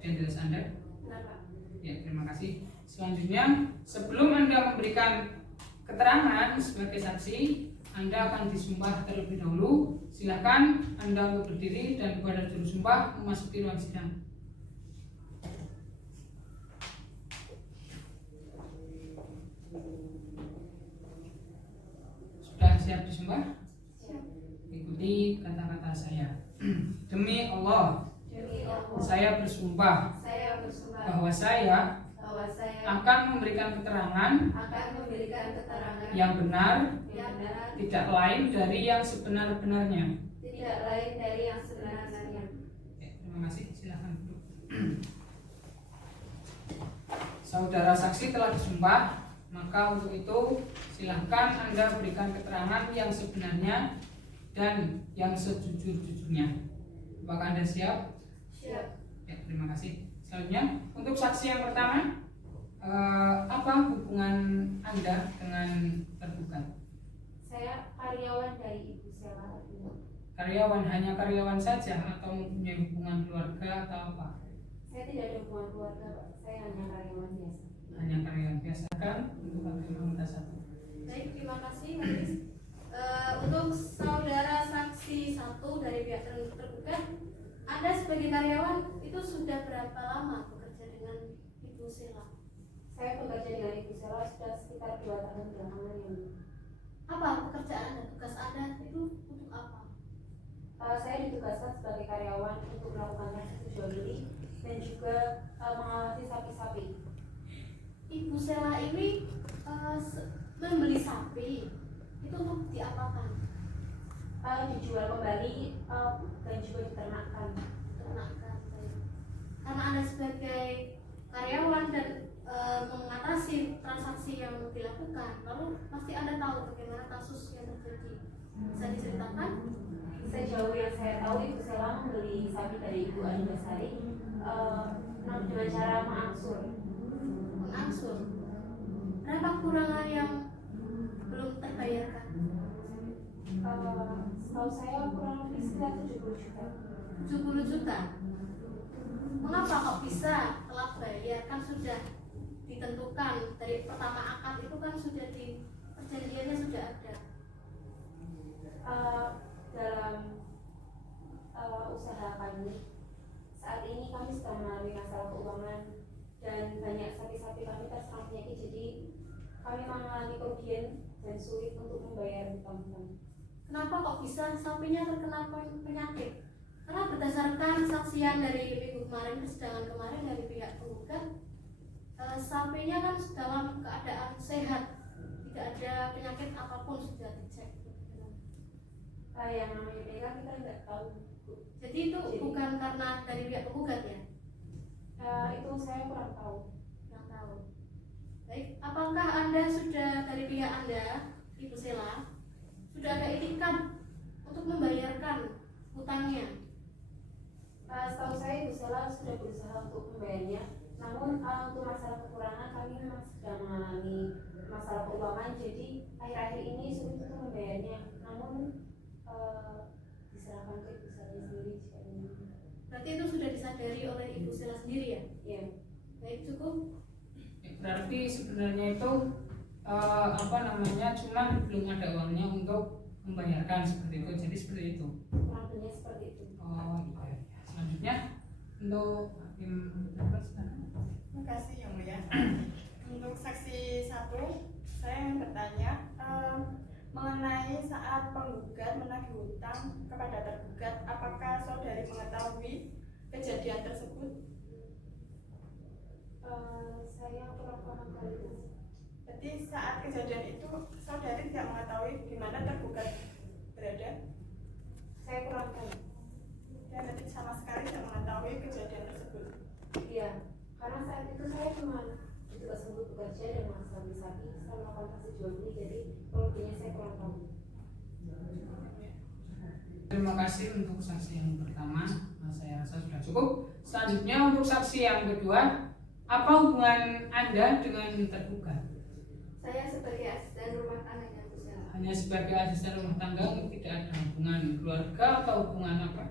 identitas Anda? Benar, Pak. Ya, terima kasih. Selanjutnya, sebelum Anda memberikan keterangan sebagai saksi, Anda akan disumpah terlebih dahulu. Silakan Anda untuk berdiri dan kepada juru sumpah memasuki ruang sidang. Sudah siap disumpah? Siap. Ikuti kata-kata saya. Demi Allah, Demi Allah, saya bersumpah saya bersumpah bahwa saya bahwa saya akan memberikan keterangan akan memberikan keterangan yang benar, yang benar, tidak lain dari yang sebenar-benarnya. tidak lain dari yang sebenarnya. Ya, terima kasih. Silakan duduk. Saudara saksi telah disumpah, maka untuk itu silahkan Anda berikan keterangan yang sebenarnya dan yang sejujur-jujurnya. Apakah Anda siap? Siap. Ya, terima kasih. Selanjutnya untuk saksi yang pertama, apa hubungan Anda dengan tergugat? Saya karyawan dari Ibu Sela. Karyawan, hanya karyawan saja atau mempunyai hubungan keluarga atau apa? Saya tidak ada hubungan keluarga, Pak. Saya hanya karyawan biasa. Hanya karyawan biasa kan? Untuk aktivitas satu. Baik, terima kasih, Majelis. Untuk saudara saksi satu dari pihak tergugat, Anda sebagai karyawan itu sudah berapa lama bekerja dengan Ibu Sela? Saya bekerja dengan Ibu Sela sudah sekitar 2 tahun belakangan ini. Apa pekerjaan dan tugas Anda itu untuk apa? Saya ditugaskan sebagai karyawan untuk melakukan transaksi jual beli dan juga mengawasi sapi-sapi. Ibu Sela ini membeli sapi itu untuk diapakan? Dijual kembali dan juga diternakkan. Karena Anda sebagai karyawan dan mengatasi transaksi yang dilakukan, lalu pasti Anda tahu bagaimana kasus yang terjadi. Bisa diceritakan? Sejauh yang saya tahu, Ibu Sela membeli sapi dari Ibu Anniversary dengan cara mengangsur. Mengangsur. Berapa kurangan yang belum terbayarkan? Setahu saya kurang lebih sekitar 70 juta. 70 juta. Mengapa kok bisa telat bayar? Kan sudah ditentukan dari pertama akad itu kan sudah di perjanjiannya sudah ada. Dalam usaha kami saat ini kami sedang mengalami masalah keuangan dan banyak sapi-sapi kami terserang penyakit, jadi kami mengalami kerugian dan sulit untuk membayar hutang-hutang. Kenapa kok bisa sapinya terkena penyakit? Karena berdasarkan kesaksian dari minggu kemarin, persidangan kemarin dari pihak penggugat, sapinya kan dalam keadaan sehat, tidak ada penyakit apapun, sudah dicek. Yang namanya PK kita nggak tahu. Jadi itu bukan karena dari pihak penggugat ya? Itu saya kurang tahu. Yang tahu. Baik, apakah Anda sudah dari pihak Anda, Ibu Sela, sudah ada itikat untuk membayarkan hutangnya? Setahu saya Ibu Sela sudah berusaha untuk membayarnya, namun untuk masalah kekurangan kami memang sedang mengalami masalah keuangan, jadi akhir-akhir ini sulit untuk membayarnya. Namun diserahkan ke Ibu Sela sendiri jika ingin. Berarti itu sudah disadari oleh Ibu Sela sendiri ya? Iya. Baik, cukup. Berarti sebenarnya itu cuman belum ada uangnya untuk membayarkan seperti itu. Jadi seperti itu. Kurang lebihnya seperti itu. Oh iya. Selanjutnya untuk hakim dapat sekarang. Terima kasih yang mulia. Untuk saksi 1, saya ingin bertanya mengenai saat penggugat menagih hutang kepada tergugat, apakah saudari mengetahui kejadian tersebut? Saya kurang paham kali itu. Berarti saat kejadian itu saudari tidak mengetahui di mana tergugat berada? Saya kurang tahu. Ya, berarti sama sekali tidak mengetahui kejadian tersebut. Iya, karena saat itu saya cuma juga sebut bekerja dan masalah sapi sama transaksi jual beli, jadi lebihnya saya kurang tahu. Terima kasih untuk saksi yang pertama. Saya rasa sudah cukup. Selanjutnya untuk saksi yang kedua, apa hubungan Anda dengan tergugat? Saya sebagai asisten rumah tangganya Bu Sela. Hanya sebagai asisten rumah tangga, tidak ada hubungan keluarga atau hubungan apa?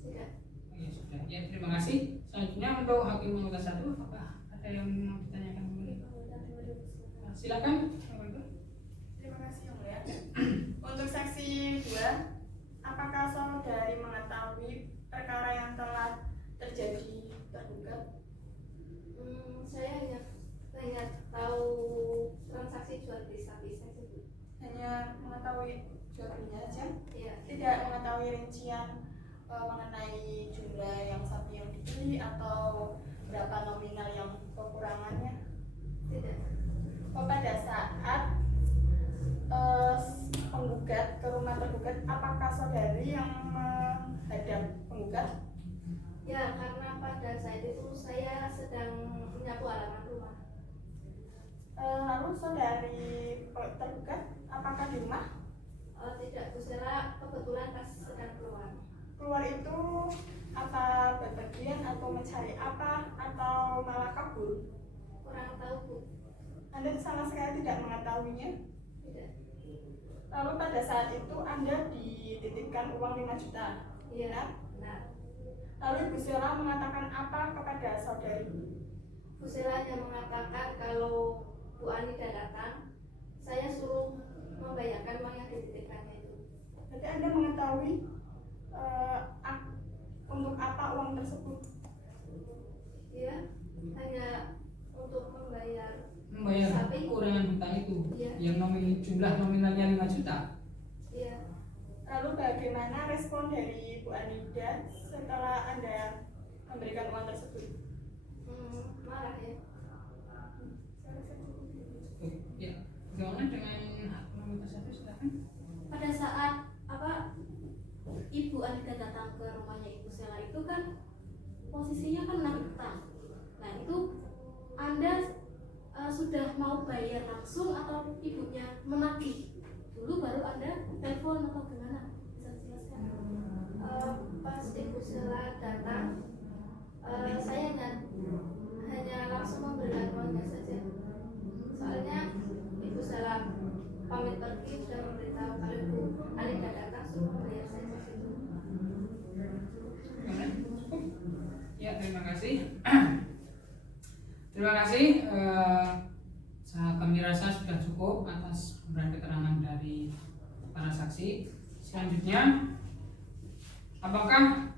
Tidak. Ya sudah. Ya, terima kasih. Selanjutnya untuk hakim anggota 1, apakah ada yang mau ditanyakan kembali? Silakan. Terima kasih yang mulia. Untuk saksi 2, apakah saudari mengetahui perkara yang telah terjadi tergugat? Saya hanya tahu transaksi jual beli sapi saja Bu. Hanya mengetahui jual belinya saja, Iya. tidak mengetahui rincian mengenai jumlah yang sapi yang dibeli atau berapa nominal yang kekurangannya. Tidak. Pada saat penggugat ke rumah tergugat, apakah saudari yang menghadap penggugat? Ya, karena pada saat itu saya sedang menyapu halaman rumah. Lalu saudari tergugat apakah di rumah? Tidak, Bu Sela kebetulan pas sedang keluar. Keluar itu apa berpergian atau mencari apa atau malah kabur? Kurang tahu Bu. Anda sama sekali tidak mengetahuinya. Tidak. Lalu pada saat itu Anda dititipkan uang 5 juta. Iya. Nah, Lalu Ibu Sela mengatakan apa kepada saudari? Bu Sela hanya mengatakan kalau Bu Anida datang, saya suruh membayarkan uang yang dititipkannya itu. Jadi Anda mengetahui untuk apa uang tersebut? Iya, hanya untuk membayar Membayar kekurangan hutang itu. Iya. Yang jumlah nominalnya 5 juta. Iya. Lalu bagaimana respon dari Bu Anida setelah Anda memberikan uang tersebut? Marah ya. Ya, bagaimana dengan hakim anggota 1? Silakan. Pada saat Ibu Anida datang ke rumahnya Ibu Sela itu kan posisinya kan menagih hutang. Nah itu Anda sudah mau bayar langsung atau ibunya menagih dulu baru Anda telepon atau gimana? Bisa dijelaskan? Pas Ibu Sela datang, saya hanya langsung memberikan uangnya saja. Soalnya Ibu Sela pamit pergi sudah memberitahu kalau Ibu Anida datang suruh membayar saja gitu. Ya, terima kasih. Terima kasih. Kami rasa sudah cukup atas pemberian keterangan dari para saksi. Selanjutnya, apakah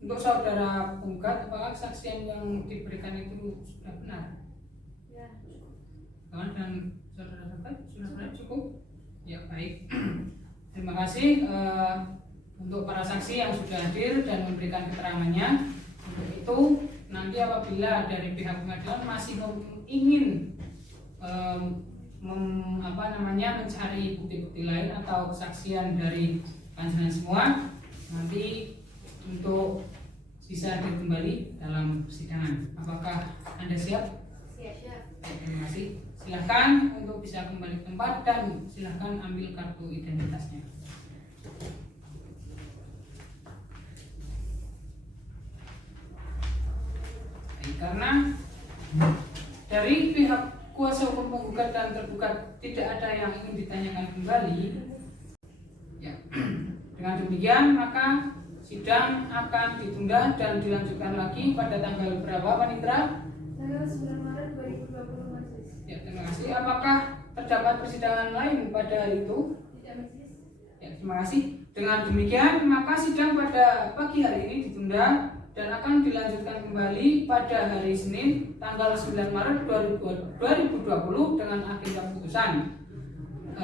untuk saudara penggugat, apakah kesaksian yang diberikan itu sudah benar? Ya. Dan saudara dapat sudah benar cukup? Ya, baik. Terima kasih. untuk para saksi yang sudah hadir dan memberikan keterangannya. Untuk itu nanti apabila dari pihak pengadilan masih ingin mencari bukti-bukti lain atau kesaksian dari panjenengan semua, nanti untuk bisa hadir kembali dalam persidangan. Apakah Anda siap? Siap. Terima kasih. Silahkan untuk bisa kembali ke tempat dan silahkan ambil kartu identitasnya. Karena dari pihak kuasa hukum penggugat dan tergugat tidak ada yang ingin ditanyakan kembali, ya, dengan demikian maka sidang akan ditunda dan dilanjutkan lagi pada tanggal berapa, Pak Nitra? Tanggal 9 Maret 2020, Majelis. Ya, terima kasih. Apakah terdapat persidangan lain pada hari itu? Tidak, Majelis. Ya, terima kasih. Dengan demikian maka sidang pada pagi hari ini ditunda dan akan dilanjutkan kembali pada hari Senin tanggal 9 Maret 2020 dengan agenda putusan.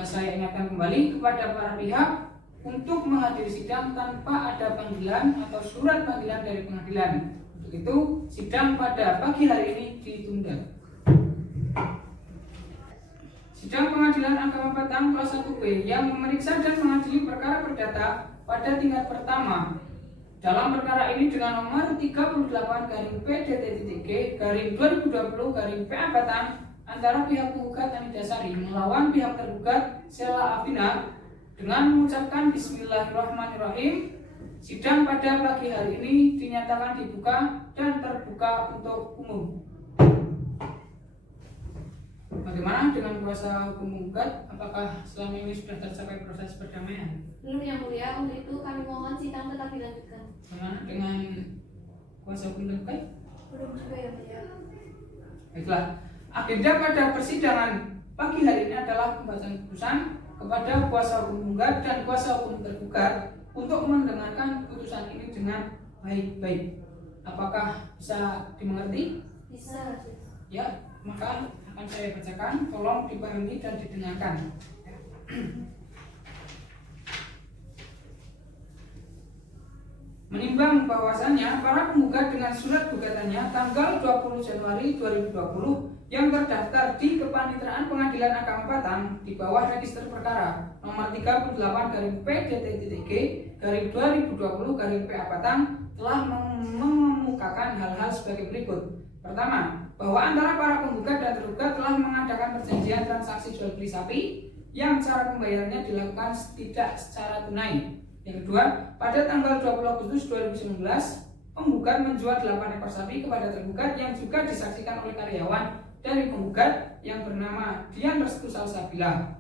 Saya ingatkan kembali kepada para pihak untuk menghadiri sidang tanpa ada panggilan atau surat panggilan dari pengadilan. Untuk itu, sidang pada pagi hari ini ditunda. Sidang Pengadilan Agama Batang kelas 1B yang memeriksa dan mengadili perkara perdata pada tingkat pertama dalam perkara ini dengan nomor 38-P-2020-PA Batang antara pihak penggugat Anida Sari melawan pihak tergugat Sela Afina dengan mengucapkan Bismillahirrahmanirrahim. Sidang pada pagi hari ini dinyatakan dibuka dan terbuka untuk umum. Bagaimana dengan kuasa hukum penggugat? Apakah selama ini sudah tercapai proses perdamaian? Belum, Yang Mulia. Untuk itu kami mohon sidang tetap dilanjutkan. Bagaimana dengan kuasa hukum tergugat? Belum juga, Yang Mulia. Baiklah, agenda pada persidangan pagi hari ini adalah pembacaan putusan kepada kuasa hukum penggugat dan kuasa hukum tergugat untuk mendengarkan putusan ini dengan baik-baik. Apakah bisa dimengerti? Bisa. Ya, maka akan saya bacakan, tolong dipahami dan didengarkan. Menimbang bahwasannya para penggugat dengan surat gugatannya tanggal 20 Januari 2020 yang terdaftar di Kepanitraan Pengadilan Agama Batang di bawah register perkara nomor 38-P-2020-PA Batang telah mengemukakan hal-hal sebagai berikut. Pertama, bahwa antara para penggugat dan tergugat telah mengadakan perjanjian transaksi jual beli sapi yang cara pembayarannya dilakukan tidak secara tunai. Yang kedua, pada tanggal 20 Agustus 2019, penggugat menjual 8 ekor sapi kepada tergugat yang juga disaksikan oleh karyawan dari penggugat yang bernama Dian Restu Salsabila.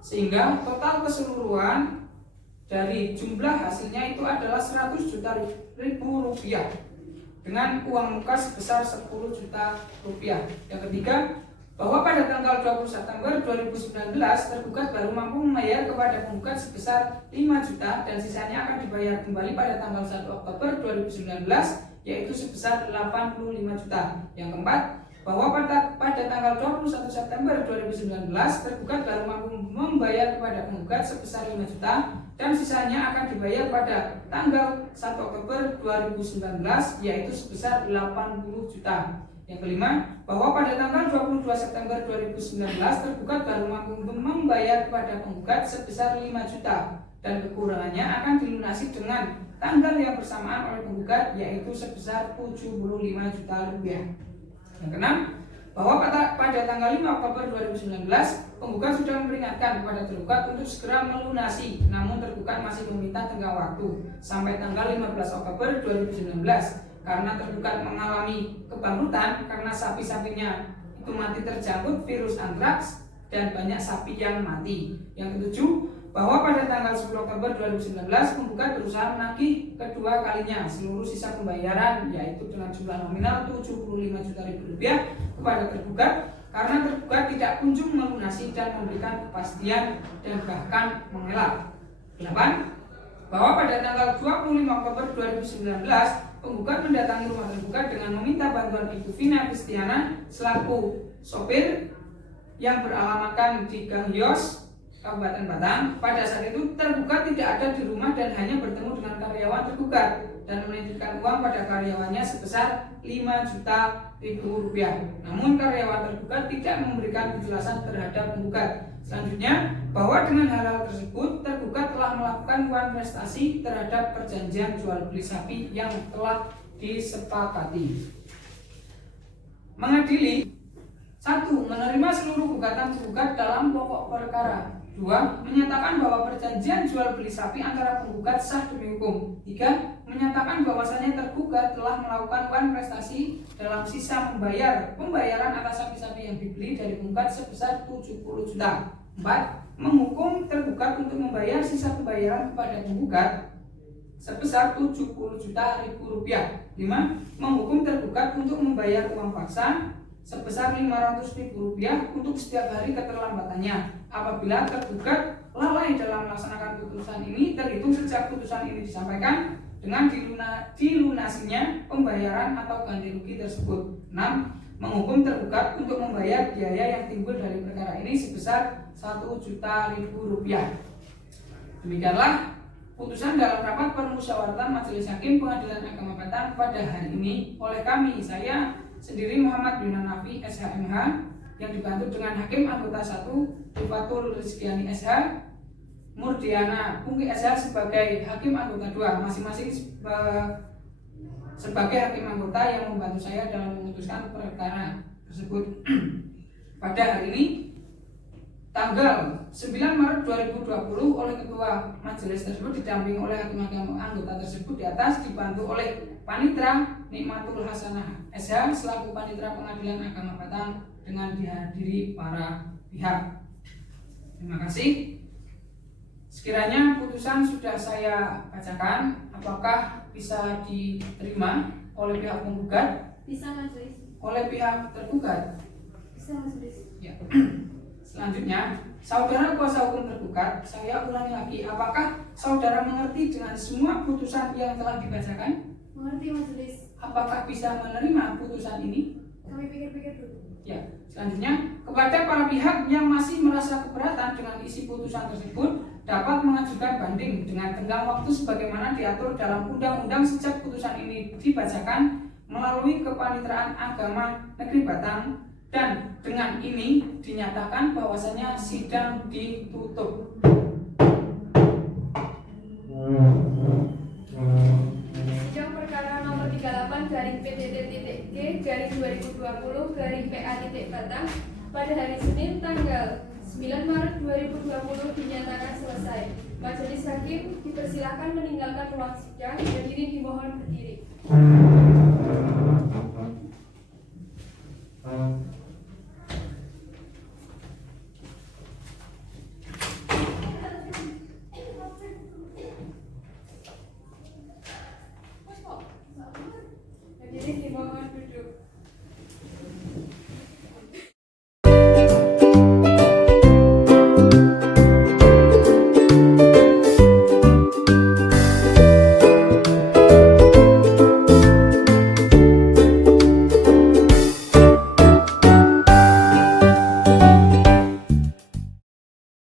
Sehingga total keseluruhan dari jumlah hasilnya itu adalah 100 juta rupiah dengan uang muka sebesar 10 juta rupiah. Yang ketiga, bahwa pada tanggal 20 September 2019 tergugat baru mampu membayar kepada penggugat sebesar 5 juta dan sisanya akan dibayar kembali pada tanggal 1 Oktober 2019 yaitu sebesar 85 juta. Yang keempat, bahwa pada tanggal 21 September 2019 tergugat baru mampu membayar kepada penggugat sebesar 5 juta dan sisanya akan dibayar pada tanggal 1 Oktober 2019 yaitu sebesar 80 juta. Yang kelima, bahwa pada tanggal 22 September 2019 tergugat baru mampu membayar kepada penggugat sebesar 5 juta dan kekurangannya akan dilunasi dengan tanggal yang bersamaan oleh penggugat yaitu sebesar 75 juta rupiah. Yang keenam, bahwa pada tanggal 5 Oktober 2019 penggugat sudah memperingatkan kepada tergugat untuk segera melunasi, namun tergugat masih meminta tenggang waktu sampai tanggal 15 Oktober 2019 karena tergugat mengalami kebangkrutan karena sapi-sapinya itu mati terjangkit virus antraks dan banyak sapi yang mati. Yang ketujuh, bahwa pada tanggal 10 Oktober 2019 penggugat berusaha menagih kedua kalinya seluruh sisa pembayaran yaitu dengan jumlah nominal 75 juta rupiah kepada tergugat karena tergugat tidak kunjung melunasi dan memberikan kepastian dan bahkan mengelak. 8. Bahwa pada tanggal 25 Oktober 2019 penggugat mendatangi rumah tergugat dengan meminta bantuan Ibu Vina Kristiana selaku sopir yang beralamatkan di Gang Yos Kabupaten Batang pada saat itu tergugat tidak ada di rumah dan hanya bertemu dengan karyawan tergugat dan menitipkan uang pada karyawannya sebesar 5 juta rupiah. Namun karyawan tergugat tidak memberikan penjelasan terhadap penggugat. Selanjutnya, bahwa dengan hal tersebut tergugat telah melakukan wan prestasi terhadap perjanjian jual beli sapi yang telah disepakati. Mengadili: 1. Menerima seluruh gugatan penggugat dalam pokok perkara. 2. Menyatakan bahwa perjanjian jual beli sapi antara penggugat sah demi hukum. 3. Menyatakan bahwasannya tergugat telah melakukan wan prestasi dalam sisa pembayaran atas sapi-sapi yang dibeli dari penggugat sebesar 70 juta. 4. Menghukum tergugat untuk membayar sisa pembayaran kepada penggugat sebesar 70 juta rupiah. 5. Menghukum tergugat untuk membayar uang paksa sebesar 500.000 rupiah untuk setiap hari keterlambatannya. Apabila tergugat lalai dalam melaksanakan putusan ini terhitung sejak putusan ini disampaikan dengan dilunasinya pembayaran atau ganti rugi tersebut. 6. Menghukum tergugat untuk membayar biaya yang timbul dari perkara ini sebesar 1 juta rupiah. Demikianlah putusan dalam rapat permusyawaratan Majelis Hakim Pengadilan Agama Batang pada hari ini oleh kami, saya sendiri Muhammad Yunan Nafi SHMH, yang dibantu dengan Hakim Anggota 1 Rifatul Rizkiani SH, Murdiana Pungki SH sebagai Hakim Anggota 2, masing-masing sebagai Hakim Anggota yang membantu saya dalam memutuskan perkara tersebut. Pada hari ini tanggal 9 Maret 2020 oleh Ketua Majelis tersebut didampingi oleh Hakim Anggota tersebut di atas, dibantu oleh Panitra Nikmatul Hasanah SH selaku Panitra Pengadilan Agama Batang dengan dihadiri para pihak. Terima kasih. Sekiranya putusan sudah saya bacakan, apakah bisa diterima oleh pihak penggugat? Bisa majelis. Oleh pihak tergugat? Bisa majelis. Ya. Selanjutnya, saudara kuasa hukum tergugat, saya ulangi lagi, apakah saudara mengerti dengan semua putusan yang telah dibacakan? Mengerti majelis. Apakah bisa menerima putusan ini? Kami pikir-pikir dulu. Ya. Selanjutnya, kepada para pihak yang masih merasa keberatan dengan isi putusan tersebut dapat mengajukan banding dengan tenggang waktu sebagaimana diatur dalam undang-undang sejak putusan ini dibacakan melalui Kepanitraan Agama Negeri Batang, dan dengan ini dinyatakan bahwasanya sidang ditutup. Sidang perkara nomor 38/PDT.G/2020/PA.Batang pada hari Senin tanggal 9 Maret 2020 dinyatakan selesai. Majelis Hakim dipersilakan meninggalkan ruang sidang. Hadirin dimohon berdiri.